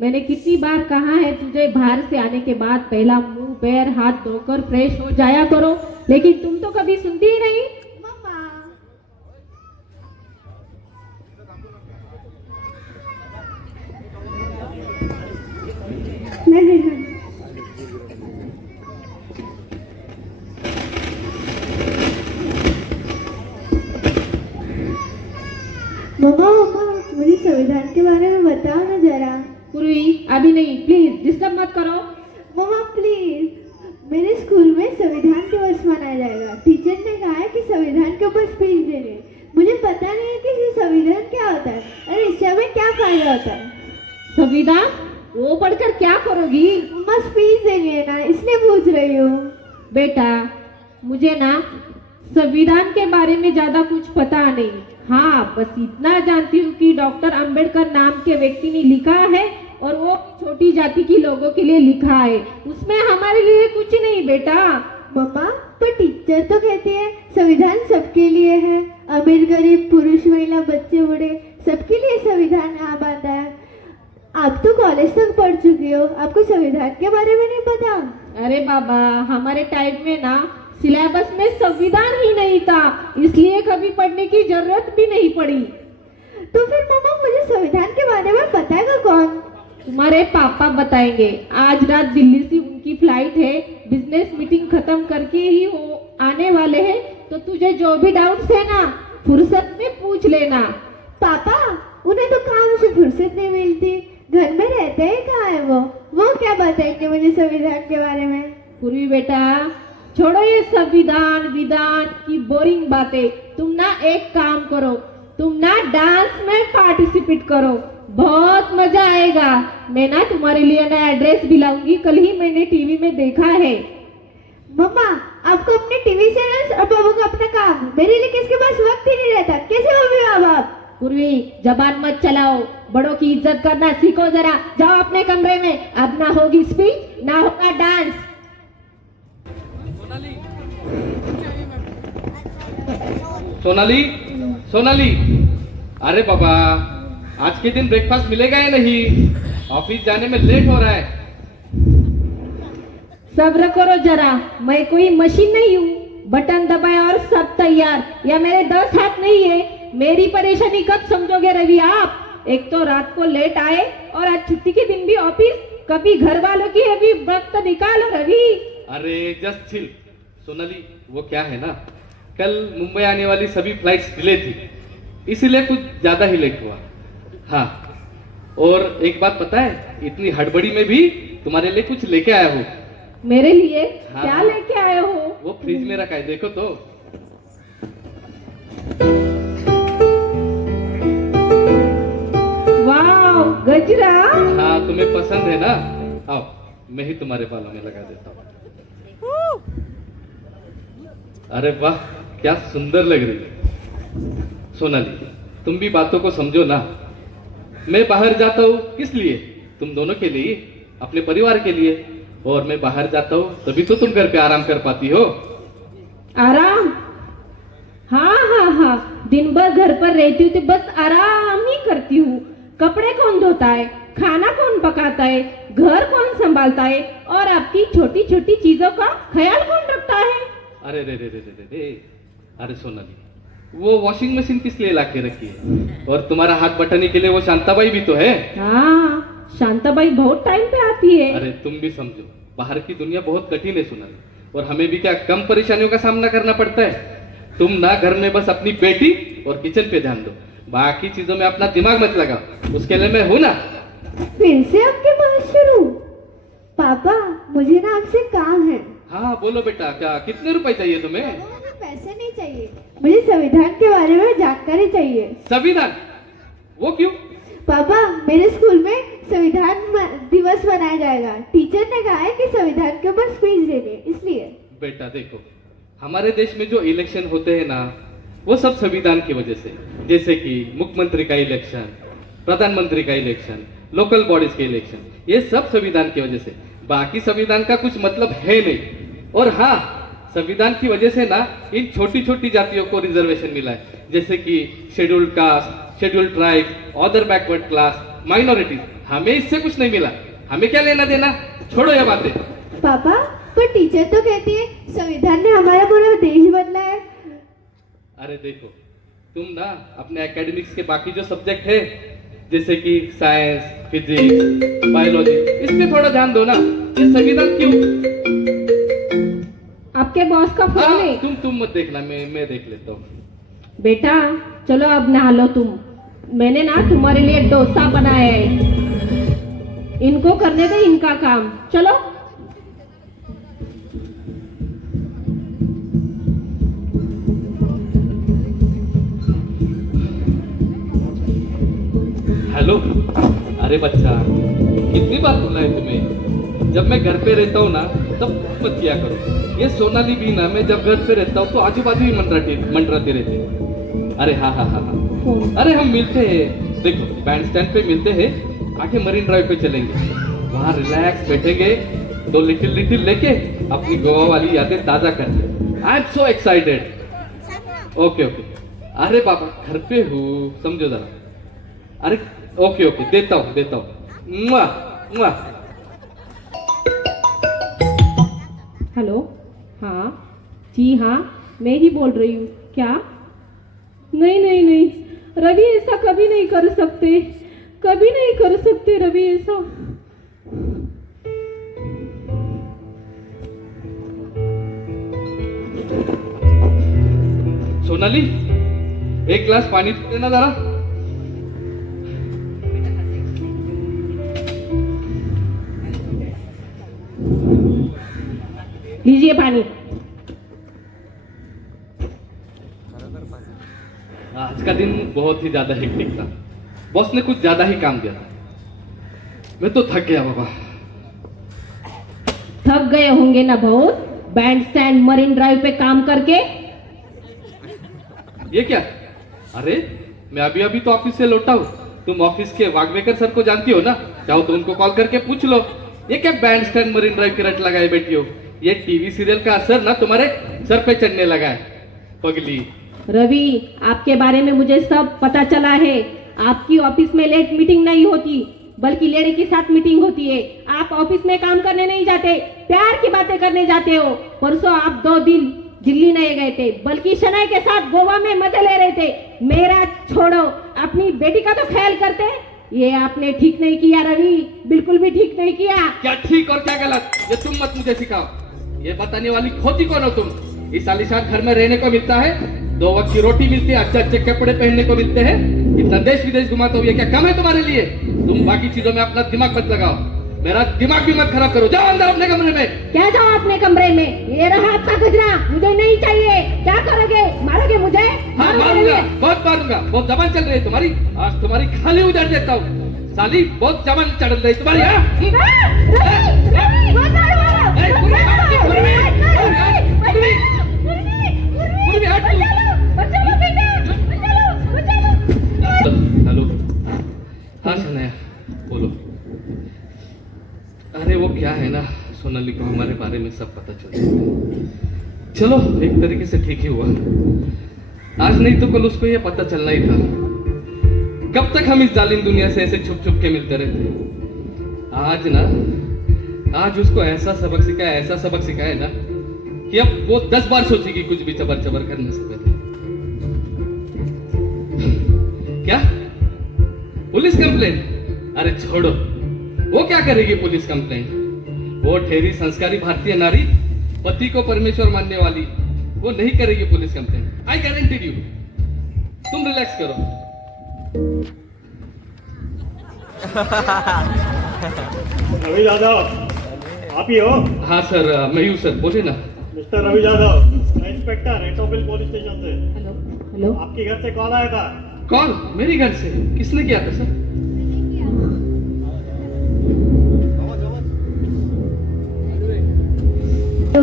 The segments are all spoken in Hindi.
मैंने कितनी बार कहा है तुझे बाहर से आने के बाद पहला मुंह पैर हाथ धोकर फ्रेश हो जाया करो, लेकिन तुम तो कभी सुनती ही नहीं। मम्मा, नहीं मम्मा मम्मा, मुझे संविधान के बारे में बताओ ना जरा। पूर्वी अभी नहीं, प्लीज डिस्टर्ब मत करो। मम्मा प्लीज, मेरे स्कूल में संविधान दिवस मनाया जाएगा। टीचर ने कहा है कि संविधान के ऊपर स्पीच देंगे। मुझे पता नहीं है कि संविधान क्या होता है और इससे हमें क्या फायदा होता है। संविधान वो पढ़कर क्या करोगी? मम्मा स्पीच देंगे ना, इसलिए पूछ रही हूँ। बेटा मुझे ना संविधान के बारे में ज्यादा कुछ पता नहीं। हाँ, बस इतना जानती हूँ कि डॉक्टर अंबेडकर नाम के व्यक्ति ने लिखा है और वो तीसरी जाति के लोगों के लिए लिखा है, उसमें हमारे लिए कुछ नहीं बेटा। मम्मा पर टीचर तो कहती है संविधान सबके लिए है, अमीर गरीब पुरुष महिला बच्चे बूढ़े सबके लिए संविधान यहाँ बांधा है। आप तो कॉलेज तक पढ़ चुकी हो, आपको संविधान के बारे में नहीं पता? अरे बाबा, हमारे टाइम में ना सिलेबस में संविधान ही नहीं था, इसलिए कभी पढ़ने की जरूरत भी नहीं पड़ी। तो फिर मम्मा मुझे संविधान के बारे में बताएगा कौन? तुम्हारे पापा बताएंगे। आज रात दिल्ली से उनकी फ्लाइट है, बिजनेस मीटिंग खत्म करके ही वो आने वाले हैं, तो तुझे जो भी डाउट्स है ना फुर्सत में पूछ लेना। पापा उन्हें तो काम से फुर्सत नहीं मिलती, घर में रहते हैं कहाँ है वो क्या बताएंगे मुझे संविधान के बारे में? पूर्वी बेटा छोड़ो ये संविधान विधान की बोरिंग बातें। तुम ना एक काम करो, तुम ना डांस में पार्टिसिपेट करो, बहुत मजा आएगा। मैं ना तुम्हारे लिए ना एड्रेस भी लाऊंगी, कल ही मैंने टीवी में देखा है। मम्मा आपको अपने टीवी सीरियल्स और बाबू को अपना काम, मेरे लिए किसके पास वक्त ही नहीं रहता, कैसे होगी माँ बाप? पूर्वी जबान मत चलाओ, बड़ों की इज्जत करना सीखो जरा। जाओ अपने कमरे में, अब ना होगी स्पीच ना होगा डांस। सोनाली, सोनाली, अरे बाबा आज के दिन ब्रेकफास्ट मिलेगा या नहीं? ऑफिस जाने में लेट हो रहा है। सब्र करो जरा, मैं कोई मशीन नहीं हूँ, बटन दबाए और सब तैयार। या मेरे 10 हाथ नहीं है। मेरी परेशानी कब समझोगे रवि आप? एक तो रात को लेट आए और आज छुट्टी के दिन भी ऑफिस, कभी घर वालों की अभी वक्त निकालो रवि। अरे जस्ट चिल सोनाली, वो क्या है ना, कल मुंबई आने वाली सभी फ्लाइट्स डिले थी, इसीलिए कुछ ज्यादा ही लेट हुआ। हाँ, और एक बात पता है, इतनी हड़बड़ी में भी तुम्हारे लिए कुछ लेके आया हूँ। मेरे लिए? हाँ, क्या लेके आए हो? वो फ्रिज में रखा है, देखो तो। वाह गजरा। हाँ तुम्हें पसंद है ना, आओ मैं ही तुम्हारे बालों में लगा देता हूँ। अरे वाह क्या सुंदर लग रही है। सोनाली तुम भी बातों को समझो ना, मैं बाहर जाता हूँ किस लिए? तुम दोनों के लिए, अपने परिवार के लिए। और मैं बाहर जाता हूँ तभी तो तुम घर पे आराम कर पाती हो। आराम? हाँ हाँ हाँ, दिन भर घर पर रहती हूँ तो बस आराम ही करती हूँ। कपड़े कौन धोता है, खाना कौन पकाता है, घर कौन संभालता है और आपकी छोटी छोटी चीजों का ख्याल कौन रखता है? अरे रे रे रे रे रे, अरे सोनाली वो वॉशिंग मशीन किस लिए ला के रखी है? और तुम्हारा हाथ बटाने के लिए वो शांताबाई भी तो है। हाँ, शांताबाई बहुत टाइम पे आती है। अरे तुम भी समझो, बाहर की दुनिया बहुत कठिन है सोनाली, और हमें भी क्या कम परेशानियों का सामना करना पड़ता है? तुम ना घर में बस अपनी बेटी और किचन पे ध्यान दो, बाकी चीजों में अपना दिमाग मत लगाओ, उसके लिए मैं हूं ना। फिर से आपके पास शुरू? पापा मुझे ना आपसे काम है। हाँ बोलो बेटा, क्या कितने रुपए चाहिए तुम्हें? मुझे पैसे नहीं चाहिए, मुझे संविधान के बारे में जानकारी चाहिए। संविधान? वो क्यों? पापा मेरे स्कूल में संविधान दिवस मनाया जाएगा, टीचर ने कहा है कि संविधान के ऊपर स्पीच देंगे, इसलिए। बेटा देखो, हमारे देश में जो इलेक्शन होते हैं ना, वो सब संविधान की वजह से, जैसे कि मुख्यमंत्री का इलेक्शन, प्रधानमंत्री का इलेक्शन, लोकल बॉडीज के इलेक्शन, ये सब संविधान की वजह से। बाकी संविधान का कुछ मतलब है नहीं। और हाँ, संविधान की वजह से ना इन छोटी छोटी जातियों को रिजर्वेशन मिला है, जैसे कि scheduled caste, scheduled tribe, other backward class, minorities. हमें इससे कुछ नहीं मिला, हमें क्या लेना देना, छोड़ो ये बातें। पापा पर टीचर तो कहती है संविधान ने हमारा पूरा देश बदला है। अरे देखो, तुम ना अपने एकेडमिक्स के बाकी जो सब्जेक्ट है जैसे कि साइंस, फिजिक्स, बायोलॉजी, इस पे थोड़ा ध्यान दो ना। ये संविधान क्यों? आपके बॉस का फोन है। तुम मत देखना, मैं देख लेता हूँ। बेटा चलो अब नहा लो तुम। मैंने ना तुम्हारे लिए डोसा बनाया है, इनको करने दे इनका काम। चलो। हेलो, अरे बच्चा, कितनी बार बोला है तुम्हें, जब मैं घर पे रहता हूँ ना तब मत किया करो। ये सोनाली भी ना, मैं जब घर पे रहता हूँ तो आजू बाजू ही मंडराती रहती है। अरे हाँ हाँ हाँ हाँ, अरे हम मिलते हैं, देखो बैंड स्टैंड पे मिलते हैं, आके मरीन ड्राइव पे चलेंगे, वहाँ रिलैक्स बैठेंगे, 2 लिटिल लेके अपनी गोवा वाली यादें ताजा करते। I am so excited. Okay okay, अरे बाबा घर पे हूँ, समझो जरा। अरे ओके ओके, देता हूँ। मुआ, मुआ। हेलो, हाँ जी हाँ, मैं ही बोल रही हूँ। क्या? नहीं, रवि ऐसा कभी नहीं कर सकते, कभी नहीं कर सकते रवि ऐसा। सोनाली, एक गिलास पानी देना जरा। लीजिए पानी। आज का दिन बहुत ही ज्यादा हेक्टिक था, बॉस ने कुछ ज्यादा ही काम दिया था, मैं तो थक गया बाबा। थक गए होंगे ना बहुत, बैंड स्टैंड मरीन ड्राइव पे काम करके। ये क्या? अरे मैं अभी तो ऑफिस से लौटा हूँ। तुम ऑफिस के वागवेकर सर को जानती हो ना, चाहो तो उनको कॉल करके पूछ लो। ये क्या बैंड स्टैंड मरीन ड्राइव की रट लगाए बैठी हो? ये टीवी सीरियल का असर ना तुम्हारे सर पे चढ़ने लगा है पगली। रवि, आपके बारे में मुझे सब पता चला है। आपकी ऑफिस में लेट मीटिंग नहीं होती, बल्कि लेडी के साथ मीटिंग होती है। आप ऑफिस में काम करने नहीं जाते, प्यार की बातें करने जाते हो। परसों आप 2 दिन दिल्ली नहीं गए थे, बल्कि शनाई के साथ गोवा में मजे ले रहे थे। मेरा छोड़ो, अपनी बेटी का तो ख्याल करते। ये आपने ठीक नहीं किया रवि, बिल्कुल भी ठीक नहीं किया। क्या ठीक और क्या गलत, ये तुम मत मुझे सिखाओ। ये बताने वाली खोती कौन हो तुम? इस आलीशान घर में रहने को मिलता है, 2 वक्त की रोटी मिलती है, अच्छे कपड़े पहनने को मिलते हैं, इतना देश विदेश घुमाते हो, ये क्या कम है तुम्हारे लिए? तुम बाकी चीजों में अपना दिमाग मत लगाओ, मेरा दिमाग भी मत खराब करो। जाओ अंदर अपने कमरे में। क्या जाओ अपने कमरे में? ये रहा आपका गजरा, मुझे नहीं चाहिए। क्या करोगे? मारोगे मुझे? हाँ मारूंगा, बहुत मारूंगा। बहुत जबान चल रही है तुम्हारी, आज तुम्हारी खाली उजाड़ देता हूँ। साली बहुत जबान चढ़ रही तुम्हारी। हेलो, हाँ शनाया बोलो। अरे वो क्या है ना, सोनाली को हमारे बारे में सब पता चल गया। चलो एक तरीके से ठीक ही हुआ, आज नहीं तो कल उसको ये पता चलना ही था। कब तक हम इस जालिम दुनिया से ऐसे छुप छुप के मिलते रहते। आज ना, आज उसको ऐसा सबक सिखाया ना कि अब वो 10 बार सोचेगी कुछ भी चबर चबर करने से पहले। क्या पुलिस कंप्लेंट? अरे छोड़ो, वो क्या करेगी पुलिस कंप्लेंट? वो ठहरी संस्कारी भारतीय नारी, पति को परमेश्वर मानने वाली, वो नहीं करेगी police complaint. I guarantee you. तुम रिलैक्स करो। रवि यादव, आप ही हो? हाँ सर, मैं हूँ सर, बोलिए ना। मिस्टर रवि यादव, मैं इंस्पेक्टर एटोबिल पुलिस स्टेशन से। Hello hello. आपके घर से कॉल आया था। कॉल मेरे घर से? किसने किया था सर? तो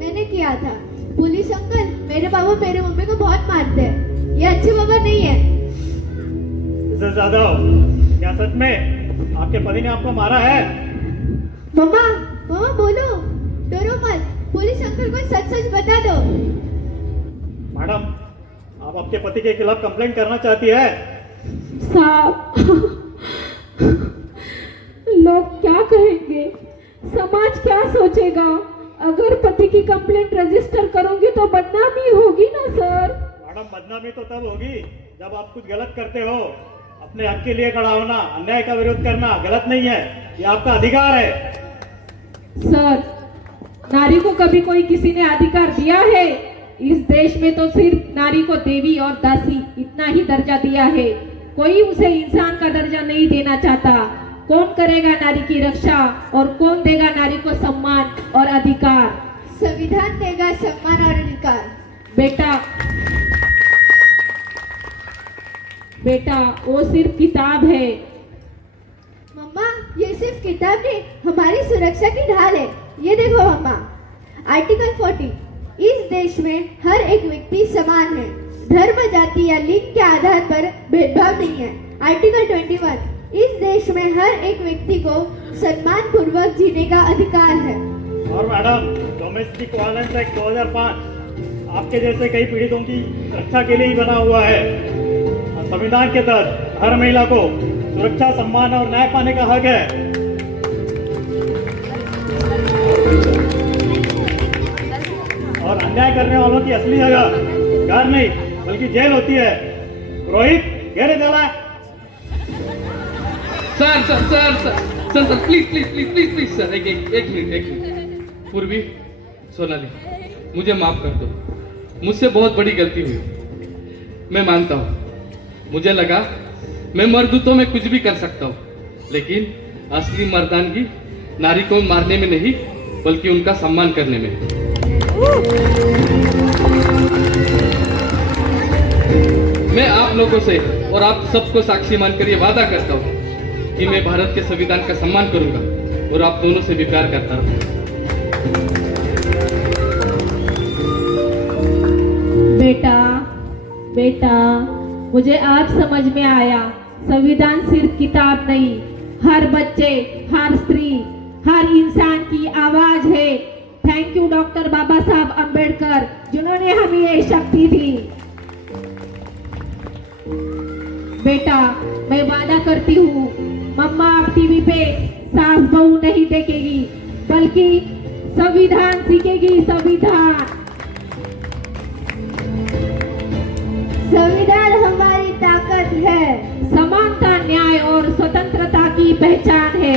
मैंने किया था। पुलिस अंकल, मेरे पापा मेरे मम्मी को बहुत मारते हैं, ये अच्छे पापा नहीं है। मिसेस यादव, क्या सच में आपके पति ने आपको मारा है? मम्मा, मम्मा बोलो, डरो मत, पुलिस अंकल को सच सच बता दो। मैडम, आप आपके पति के खिलाफ कंप्लेंट करना चाहती है? साहब, लोग क्या कहेंगे, समाज क्या सोचेगा? अगर पति की कंप्लेंट रजिस्टर करूंगी तो बदनामी होगी ना सर। मैडम, बदनामी तो तब होगी जब आप कुछ गलत करते हो। अपने हक के लिए खड़ा होना, अन्याय का विरोध करना गलत नहीं है, ये आपका अधिकार है। सर, नारी को कभी कोई किसी ने अधिकार दिया है? इस देश में तो सिर्फ नारी को देवी और दासी इतना ही दर्जा दिया है, कोई उसे इंसान का दर्जा नहीं देना चाहता। कौन करेगा नारी की रक्षा और कौन देगा नारी को सम्मान और अधिकार? संविधान देगा सम्मान और अधिकार। बेटा वो सिर्फ किताब है। मम्मा, ये सिर्फ किताब नहीं, हमारी सुरक्षा की ढाल है। ये देखो मम्मा, आर्टिकल 40, इस देश में हर एक व्यक्ति समान है, धर्म, जाति या लिंग के आधार पर भेदभाव नहीं है। आर्टिकल 21, इस देश में हर एक व्यक्ति को सम्मान पूर्वक जीने का अधिकार है। और मैडम, डोमेस्टिक वायलेंस एक्ट 2005 आपके जैसे कई पीड़ितों की रक्षा के लिए ही बना हुआ है। और संविधान के तहत हर महिला को सुरक्षा, सम्मान और न्याय पाने का हक है। और अन्याय करने वालों की असली जगह घर नहीं बल्कि जेल होती है। रोहित, घेरे डाला। सर, प्लीज सर, एक मिनट। पूर्वी, सोनाली, मुझे माफ कर दो, मुझसे बहुत बड़ी गलती हुई, मैं मानता हूँ। मुझे लगा मैं मर्द हूं तो मैं कुछ भी कर सकता हूँ, लेकिन असली मर्दानगी नारी को मारने में नहीं बल्कि उनका सम्मान करने में है। मैं आप लोगों से और आप सबको साक्षी मानकर ये वादा करता हूँ कि मैं भारत के संविधान का सम्मान करूंगा और आप दोनों से भी प्यार करता रहूंगा। बेटा, मुझे आज समझ में आया, संविधान सिर्फ किताब नहीं, हर बच्चे, हर स्त्री, हर इंसान की आवाज है। थैंक यू डॉक्टर बाबा साहब अंबेडकर, जिन्होंने हमें ये शक्ति दी। बेटा, मैं वादा करती हूँ, मम्मा अब टीवी पे सास बहू नहीं देखेगी बल्कि संविधान सीखेगी। संविधान हमारी ताकत है, समानता, न्याय और स्वतंत्रता की पहचान है।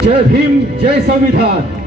जय भीम, जय संविधान।